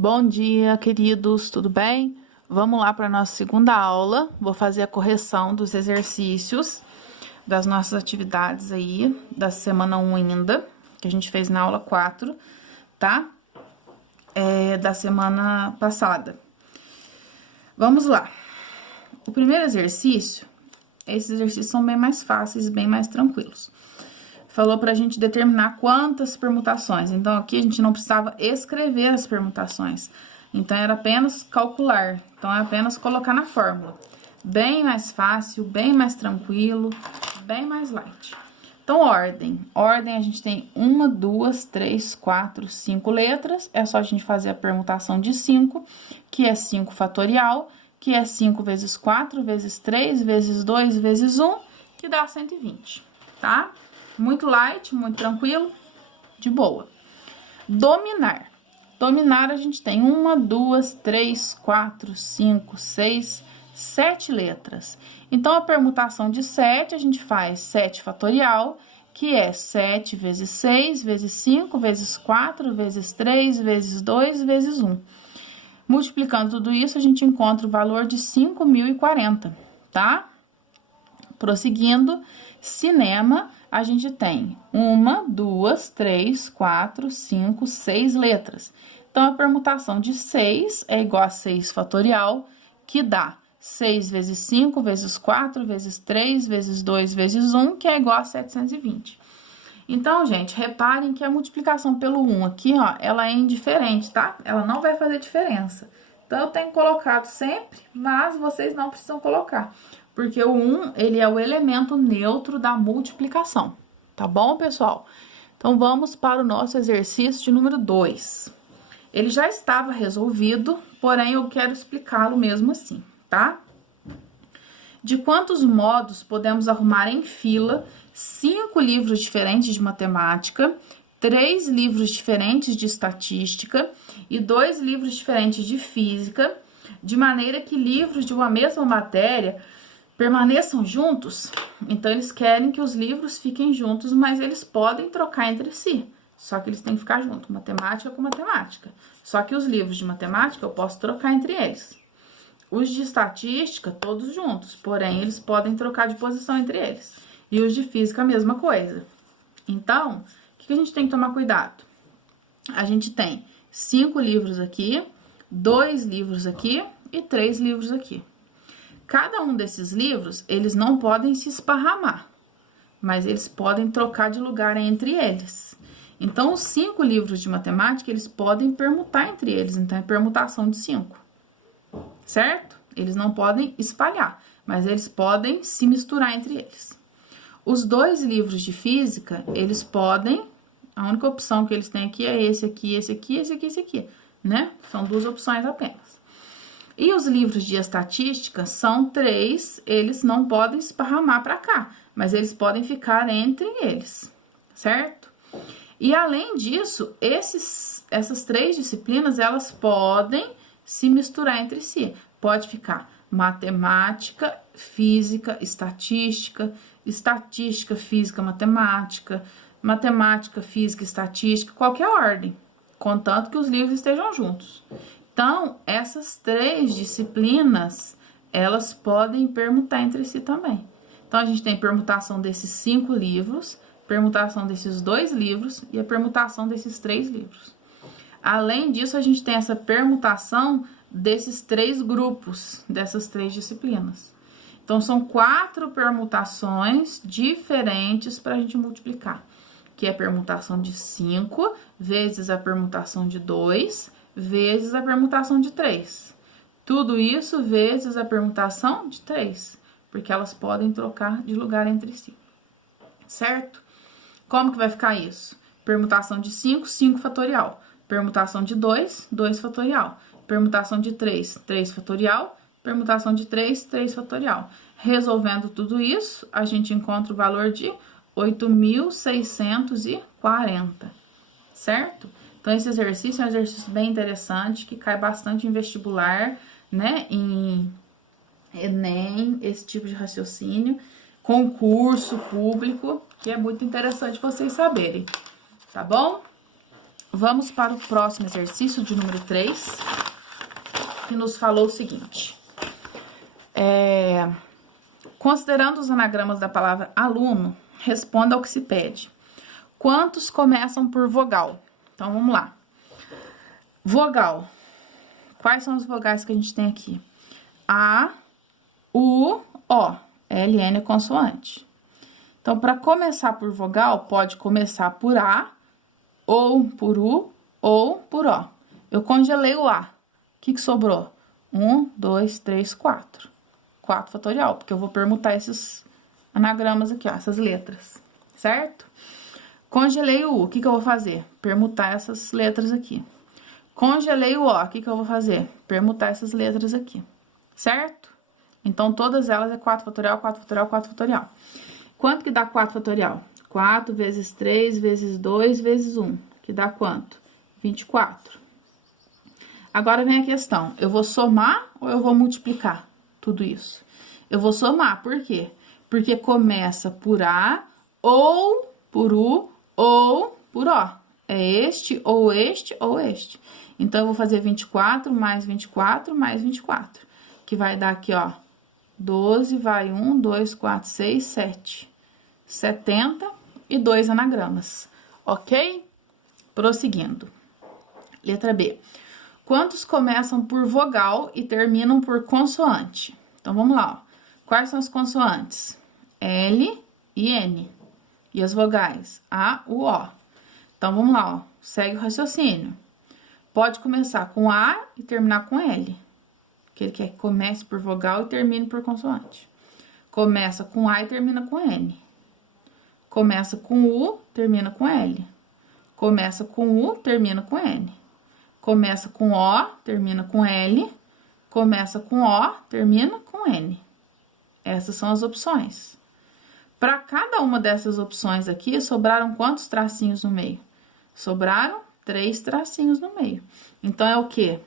Bom dia, queridos, tudo bem? Vamos lá para a nossa segunda aula. Vou fazer a correção dos exercícios das nossas atividades aí, da semana 1 ainda, que a gente fez na aula 4, tá? Da semana passada. Vamos lá. O primeiro exercício, esses exercícios são bem mais fáceis, bem mais tranquilos. Falou pra gente determinar quantas permutações. Então, aqui a gente não precisava escrever as permutações. Então, era apenas calcular. Então, é apenas colocar na fórmula. Bem mais fácil, bem mais tranquilo, bem mais light. Então, ordem. Ordem, a gente tem 1, 2, 3, 4, 5 letras. É só a gente fazer a permutação de 5, que é 5 fatorial, que é 5 vezes 4, vezes 3, vezes 2, vezes 1, que dá 120, tá? Muito light, muito tranquilo, de boa. Dominar. Dominar, a gente tem 1, 2, 3, 4, 5, 6, 7 letras. Então, a permutação de 7, a gente faz 7 fatorial, que é 7 vezes 6, vezes 5, vezes 4, vezes 3, vezes 2, vezes 1. Multiplicando tudo isso, a gente encontra o valor de 5.040, tá? Prosseguindo, cinema, a gente tem 1, 2, 3, 4, 5, 6 letras. Então, a permutação de 6 é igual a 6 fatorial, que dá 6 vezes 5, vezes 4, vezes 3, vezes 2, vezes 1, que é igual a 720. Então, gente, reparem que a multiplicação pelo 1 aqui, ó, ela é indiferente, tá? Ela não vai fazer diferença. Então, eu tenho colocado sempre, mas vocês não precisam colocar. Porque o 1, ele é o elemento neutro da multiplicação, tá bom, pessoal? Então, vamos para o nosso exercício de número 2. Ele já estava resolvido, porém, eu quero explicá-lo mesmo assim, tá? De quantos modos podemos arrumar em fila 5 livros diferentes de matemática, 3 livros diferentes de estatística e 2 livros diferentes de física, de maneira que livros de uma mesma matéria permaneçam juntos? Então, eles querem que os livros fiquem juntos, mas eles podem trocar entre si. Só que eles têm que ficar juntos, matemática com matemática. Só que os livros de matemática eu posso trocar entre eles. Os de estatística, todos juntos, porém, eles podem trocar de posição entre eles. E os de física, a mesma coisa. Então, o que a gente tem que tomar cuidado? A gente tem 5 livros aqui, 2 livros aqui e 3 livros aqui. Cada um desses livros, eles não podem se esparramar, mas eles podem trocar de lugar entre eles. Então, os 5 livros de matemática, eles podem permutar entre eles, então é permutação de 5, certo? Eles não podem espalhar, mas eles podem se misturar entre eles. Os 2 livros de física, eles podem, a única opção que eles têm aqui é esse aqui, esse aqui, esse aqui, esse aqui, né? São 2 opções apenas. E os livros de estatística são 3, eles não podem esparramar para cá, mas eles podem ficar entre eles, certo? E além disso, essas 3 disciplinas, elas podem se misturar entre si. Pode ficar matemática, física, estatística, estatística, física, matemática, matemática, física, estatística, qualquer ordem, contanto que os livros estejam juntos. Então, essas 3 disciplinas, elas podem permutar entre si também. Então, a gente tem permutação desses 5 livros, permutação desses 2 livros e a permutação desses 3 livros. Além disso, a gente tem essa permutação desses 3 grupos, dessas 3 disciplinas. Então, são 4 permutações diferentes para a gente multiplicar, que é a permutação de 5 vezes a permutação de 2 vezes a permutação de 3. Tudo isso vezes a permutação de 3, porque elas podem trocar de lugar entre si, certo? Como que vai ficar isso? Permutação de 5, 5 fatorial. Permutação de 2, 2 fatorial. Permutação de 3, 3 fatorial. Permutação de 3, 3 fatorial. Resolvendo tudo isso, a gente encontra o valor de 8.640, certo? Então, esse exercício é um exercício bem interessante, que cai bastante em vestibular, né? Em Enem, esse tipo de raciocínio. Concurso público, que é muito interessante vocês saberem, tá bom? Vamos para o próximo exercício, de número 3, que nos falou o seguinte. Considerando os anagramas da palavra aluno, responda ao que se pede. Quantos começam por vogal? Então, vamos lá. Vogal. Quais são as vogais que a gente tem aqui? A, U, O. L, N é consoante. Então, para começar por vogal, pode começar por A, ou por U, ou por O. Eu congelei o A. O que sobrou? 1, 2, 3, 4. 4 fatorial, porque eu vou permutar esses anagramas aqui, ó, essas letras, certo? Congelei o U, o que eu vou fazer? Permutar essas letras aqui. Congelei o O, o que eu vou fazer? Permutar essas letras aqui, certo? Então, todas elas é 4 fatorial, 4 fatorial, 4 fatorial. Quanto que dá 4 fatorial? 4 vezes 3 vezes 2 vezes 1, que dá quanto? 24. Agora vem a questão, eu vou somar ou eu vou multiplicar tudo isso? Eu vou somar, por quê? Porque começa por A, ou por U, ou por O. É este, ou este, ou este. Então, eu vou fazer 24 mais 24 mais 24, que vai dar aqui, ó, 12, vai 1, 2, 4, 6, 7. 72 anagramas, ok? Prosseguindo. Letra B. Quantos começam por vogal e terminam por consoante? Então, vamos lá, ó. Quais são as consoantes? L e N. E as vogais? A, U, O. Então, vamos lá, ó. Segue o raciocínio. Pode começar com A e terminar com L. Que ele quer que comece por vogal e termine por consoante. Começa com A e termina com N. Começa com U, termina com L. Começa com U, termina com N. Começa com O, termina com L. Começa com O, termina com N. Essas são as opções. Para cada uma dessas opções aqui, sobraram quantos tracinhos no meio? Sobraram 3 tracinhos no meio. Então, é o quê?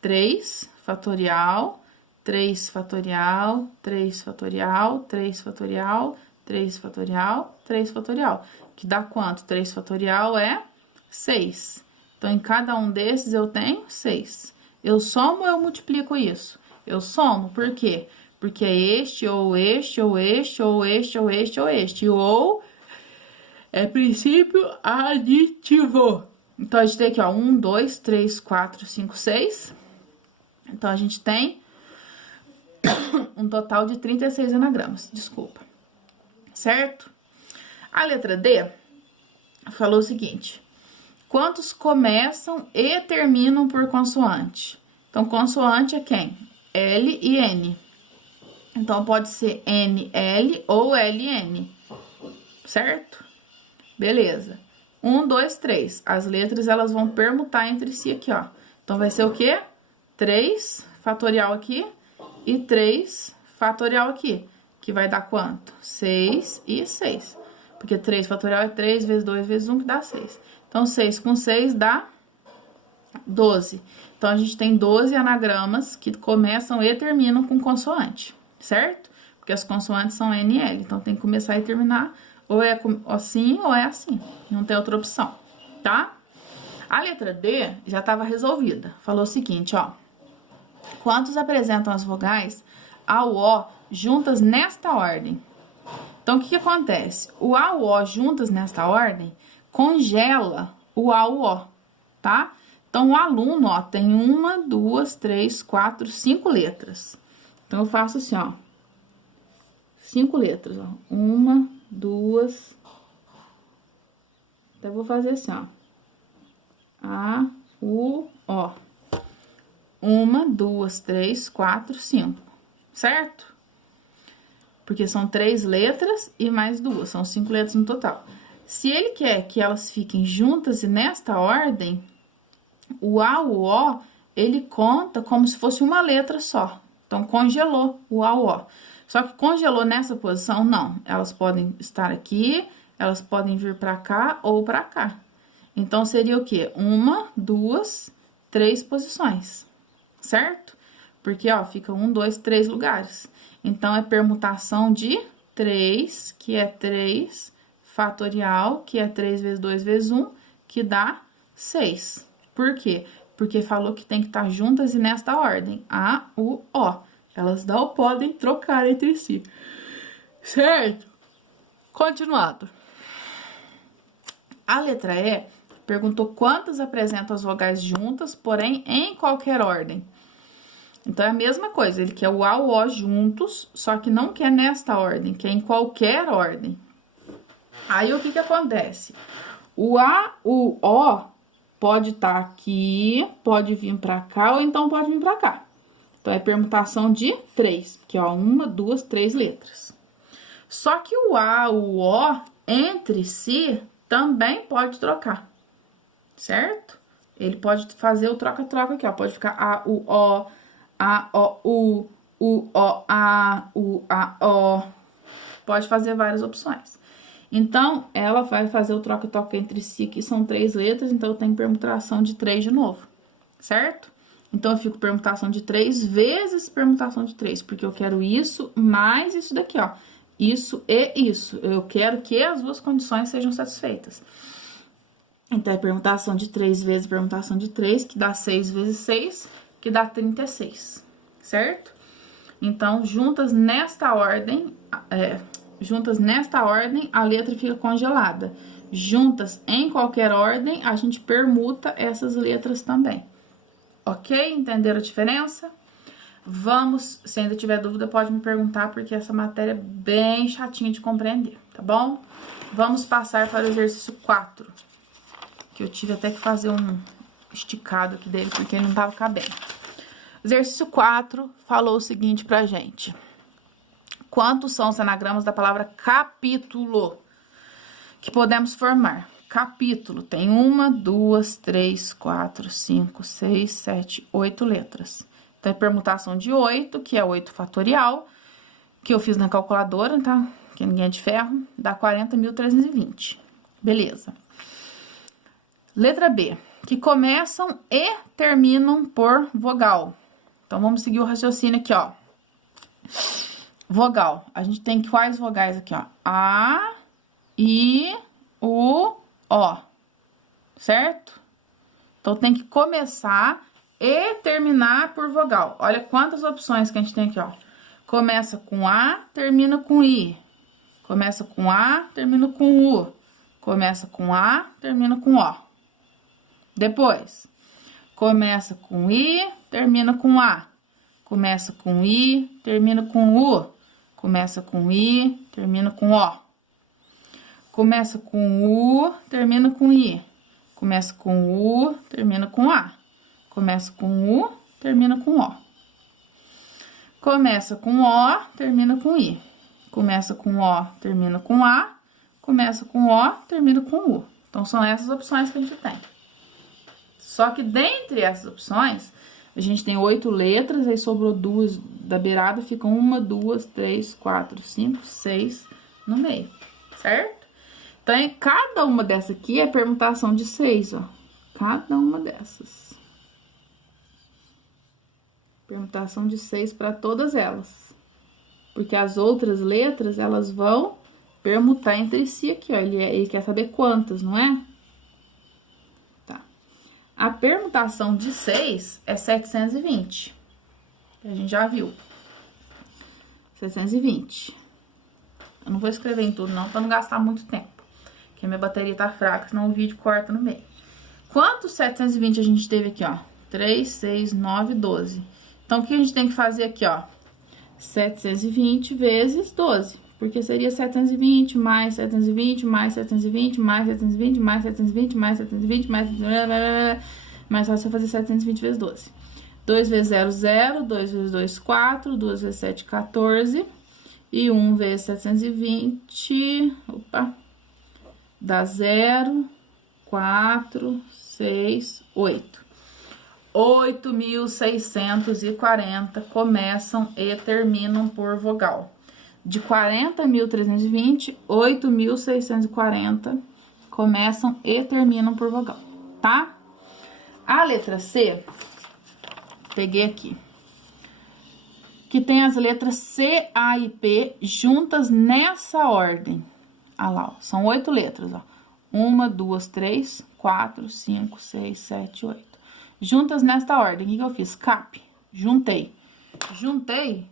3 fatorial, 3 fatorial, 3 fatorial, 3 fatorial, 3 fatorial, 3 fatorial. Que dá quanto? 3 fatorial é 6. Então, em cada um desses, eu tenho 6. Eu somo ou eu multiplico isso? Eu somo, por quê? Porque é este, ou este, ou este, ou este, ou este, ou este. Ou é princípio aditivo. Então, a gente tem aqui, ó, 1, 2, 3, 4, 5, 6. Então, a gente tem um total de 36 anagramas, desculpa. Certo? A letra D falou o seguinte: quantos começam e terminam por consoante? Então, consoante é quem? L e N. Então, pode ser NL ou LN, certo? Beleza. 1, 2, 3. As letras, elas vão permutar entre si aqui, ó. Então, vai ser o quê? 3 fatorial aqui e 3 fatorial aqui. Que vai dar quanto? 6 e 6. Porque 3 fatorial é 3 vezes 2 vezes 1, que dá 6. Então, 6 com 6 dá 12. Então, a gente tem 12 anagramas que começam e terminam com consoante, certo? Porque as consoantes são N e L. Então, tem que começar e terminar ou é assim ou é assim. Não tem outra opção, tá? A letra D já estava resolvida. Falou o seguinte, ó. Quantos apresentam as vogais ao O juntas nesta ordem? Então, o que acontece? O A e o O juntas nesta ordem congela o A e o O, tá? Então, o aluno, ó, tem 1, 2, 3, 4, 5 letras. Então, eu faço assim, ó. 5 letras, ó. 1, 2... Até vou fazer assim, ó. A, U, O. 1, 2, 3, 4, 5. Certo? Porque são 3 letras e mais 2. São 5 letras no total. Se ele quer que elas fiquem juntas e nesta ordem, o A, o O, ele conta como se fosse uma letra só. Então, congelou o A, o O. Só que congelou nessa posição? Não. Elas podem estar aqui, elas podem vir pra cá ou pra cá. Então, seria o quê? 1, 2, 3 posições. Certo? Porque, ó, fica 1, 2, 3 lugares. Então, é permutação de 3, que é 3 fatorial, que é 3 vezes 2 vezes 1, que dá 6. Por quê? Porque falou que tem que estar juntas e nesta ordem. A, U, O. Elas não podem trocar entre si. Certo? Continuado. A letra E perguntou quantas apresentam as vogais juntas, porém em qualquer ordem. Então, é a mesma coisa. Ele quer o A e o O juntos, só que não quer nesta ordem, quer em qualquer ordem. Aí, o que acontece? O A, o O pode estar aqui, pode vir pra cá, ou então pode vir pra cá. Então, é permutação de 3, porque, ó, 1, 2, 3 letras. Só que o A, o O, entre si, também pode trocar, certo? Ele pode fazer o troca-troca aqui, ó. Pode ficar A, U, O, A, O, U, O, A, U, A, O. Pode fazer várias opções. Então, ela vai fazer o troca-troca entre si, que são 3 letras, então eu tenho permutação de 3 de novo, certo? Então, eu fico permutação de 3 vezes permutação de 3, porque eu quero isso mais isso daqui, ó. Isso e isso. Eu quero que as duas condições sejam satisfeitas. Então, é permutação de 3 vezes permutação de 3, que dá 6 vezes 6, que dá 36, certo? Então, juntas nesta ordem, a letra fica congelada. Juntas em qualquer ordem, a gente permuta essas letras também. Ok? Entenderam a diferença? Vamos, se ainda tiver dúvida, pode me perguntar, porque essa matéria é bem chatinha de compreender, tá bom? Vamos passar para o exercício 4, que eu tive até que fazer um esticado aqui dele, porque ele não tava cabendo. Exercício 4 falou o seguinte pra gente. Quantos são os anagramas da palavra capítulo que podemos formar? Capítulo tem 1, 2, 3, 4, 5, 6, 7, 8 letras. Então, é permutação de 8, que é 8 fatorial, que eu fiz na calculadora, tá? Que ninguém é de ferro, dá 40.320. Beleza. Letra B, que começam e terminam por vogal. Então, vamos seguir o raciocínio aqui, ó. Vogal. A gente tem quais vogais aqui, ó? A, I, U, O. Certo? Então, tem que começar e terminar por vogal. Olha quantas opções que a gente tem aqui, ó. Começa com A, termina com I. Começa com A, termina com U. Começa com A, termina com O. Depois, começa com I, termina com A. Começa com I, termina com U. Começa com I, termina com O. Começa com U, termina com I. Começa com U, termina com A. Começa com U, termina com O. Começa com O, termina com I. Começa com O, termina com A. Começa com O, termina com U. Então, são essas opções que a gente tem. Só que dentre essas opções, a gente tem 8 letras, aí sobrou 2 da beirada, ficam 1, 2, 3, 4, 5, 6 no meio, certo? Então, cada uma dessa aqui é permutação de 6, ó. Cada uma dessas. Permutação de 6 para todas elas. Porque as outras letras, elas vão permutar entre si aqui, ó. Ele quer saber quantas, não é? Tá. A permutação de 6 é 720. Que a gente já viu. 720. Eu não vou escrever em tudo, não, para não gastar muito tempo. Porque a minha bateria tá fraca, senão o vídeo corta no meio. Quantos 720 a gente teve aqui, ó? 3, 6, 9, 12. Então, o que a gente tem que fazer aqui, ó? 720 vezes 12. Porque seria 720 mais 720 mais 720 mais 720 mais 720 mais 720 mais 720. Mais fácil fazer 720 vezes 12. 2 vezes 0, 0. 2 vezes 2, 4. 2 vezes 7, 14. E 1 vezes 720. Opa. Dá 0, 4, 6, 8. 8.640 começam e terminam por vogal. De 40.320, 8.640 começam e terminam por vogal, tá? A letra C, peguei aqui, que tem as letras C, A e P juntas nessa ordem. Olha lá, ó, são 8 letras, ó. 1, 2, 3, 4, 5, 6, 7, 8. Juntas nesta ordem, o que eu fiz? Cap, juntei. Juntei,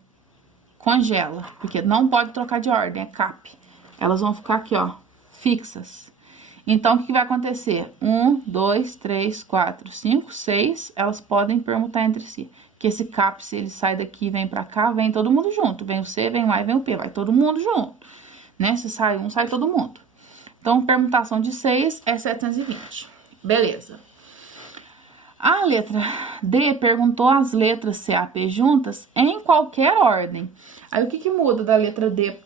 congela, porque não pode trocar de ordem, é cap. Elas vão ficar aqui, ó, fixas. Então, o que vai acontecer? 1, 2, 3, 4, 5, 6, elas podem permutar entre si. Que esse cap, se ele sai daqui e vem pra cá, vem todo mundo junto. Vem o C, vem o A e vem o P, vai todo mundo junto. Né? Se sai um, sai todo mundo. Então, permutação de 6 é 720. Beleza. A letra D perguntou as letras C, A, P juntas em qualquer ordem. Aí, o que muda da letra D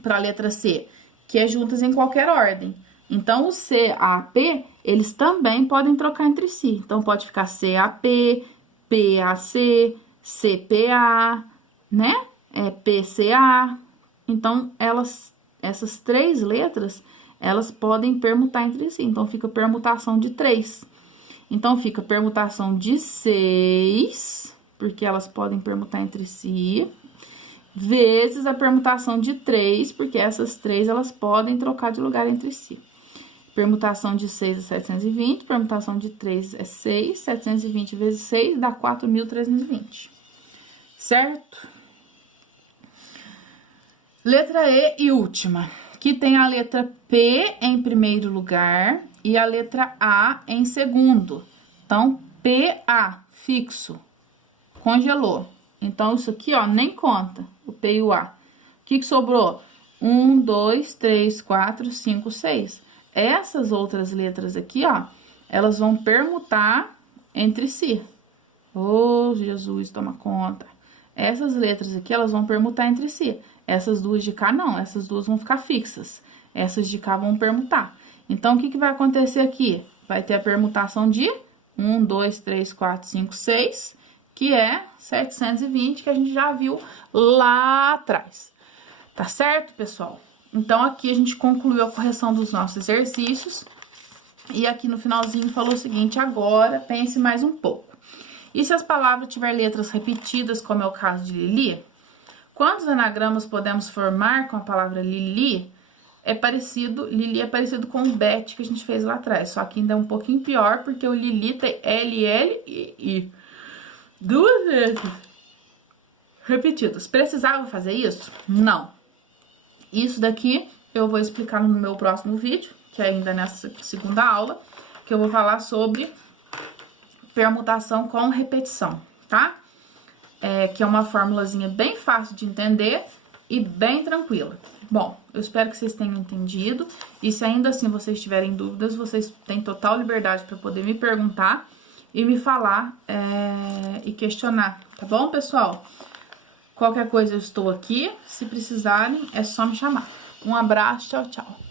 para a letra C? Que é juntas em qualquer ordem. Então, o C, A, P, eles também podem trocar entre si. Então, pode ficar C, A, P, P, A, C, C, P, A, né? P, C, A. Então, essas 3 letras, elas podem permutar entre si. Então, fica permutação de 3. Então, fica permutação de 6, porque elas podem permutar entre si, vezes a permutação de 3, porque essas 3, elas podem trocar de lugar entre si. Permutação de 6 é 720, permutação de 3 é 6, 720 vezes 6 dá 4.320, certo? Letra E e última, que tem a letra P em primeiro lugar e a letra A em segundo. Então, PA, fixo, congelou. Então, isso aqui, ó, nem conta, o P e o A. O que sobrou? 1, 2, 3, 4, 5, 6. Essas outras letras aqui, ó, elas vão permutar entre si. Oh, Jesus, toma conta. Essas letras aqui, elas vão permutar entre si. Essas duas de cá, não. Essas duas vão ficar fixas. Essas de cá vão permutar. Então, o que vai acontecer aqui? Vai ter a permutação de 1, 2, 3, 4, 5, 6, que é 720, que a gente já viu lá atrás. Tá certo, pessoal? Então, aqui a gente concluiu a correção dos nossos exercícios. E aqui no finalzinho falou o seguinte: agora pense mais um pouco. E se as palavras tiverem letras repetidas, como é o caso de Lili? Quantos anagramas podemos formar com a palavra Lili? Lili é parecido com o Beth que a gente fez lá atrás, só que ainda é um pouquinho pior, porque o Lili tem L, L e I. 2 vezes repetidas. Precisava fazer isso? Não. Isso daqui eu vou explicar no meu próximo vídeo, que é ainda nessa segunda aula, que eu vou falar sobre permutação com repetição, tá? Que é uma formulazinha bem fácil de entender e bem tranquila. Bom, eu espero que vocês tenham entendido, e se ainda assim vocês tiverem dúvidas, vocês têm total liberdade para poder me perguntar e me falar e questionar, tá bom, pessoal? Qualquer coisa eu estou aqui, se precisarem é só me chamar. Um abraço, tchau, tchau.